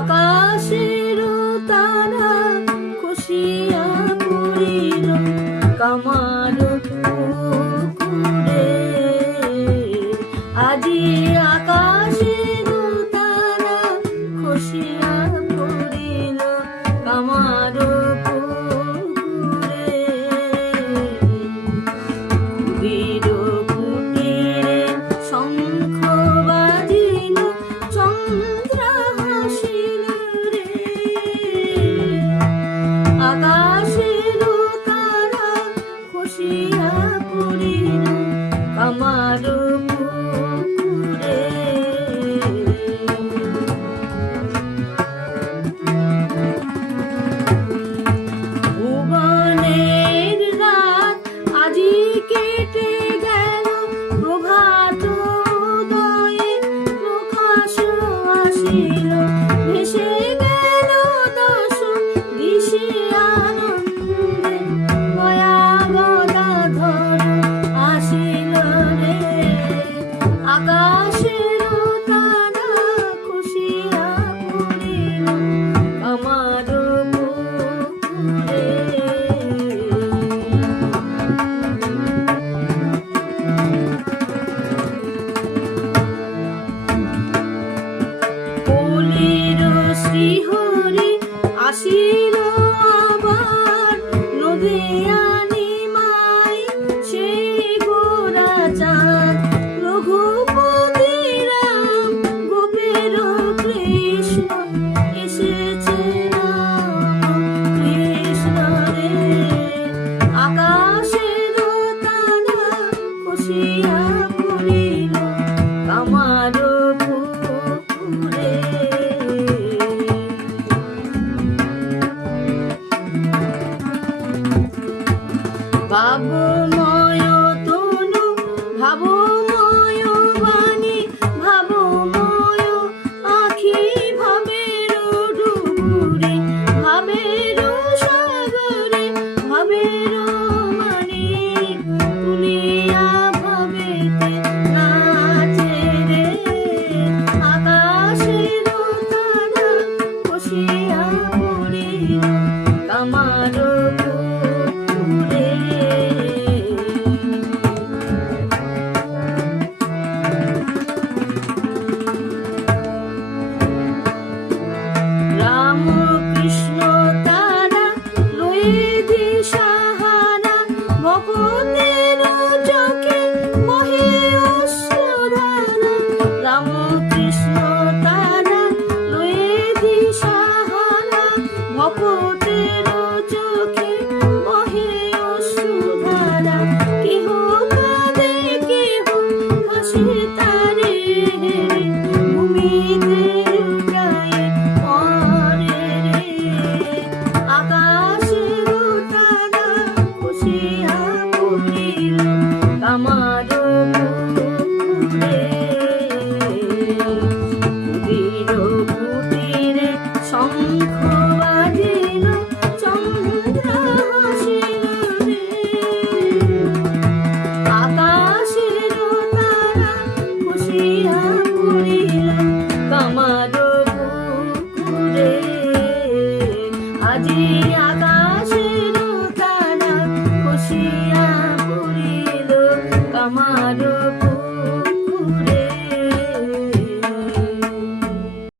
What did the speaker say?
আকাশের তারা খসিয়া পড়িল কামার পুকুরে। আজি আকাশের তারা খসিয়া পড়িল কামার পুকুরে। বীর কুটিরে শঙ্খ বাজিল চন্দ্র হাসিল রে। আকাশের তারা খসিয়া পড়িল কামার পুকুরে। ভুবনের রাত আজি কেটে গেল প্রভাত উদয়ে প্রকাশ আসিল। ভেসে গেল দশ দিশি আনন্দে গয়া গদাধর আসিল রে। আকাশের তারা খসিয়া পড়িল আমার পুকুরে। কলির শ্রীহরি আসিল আবার নদিয়া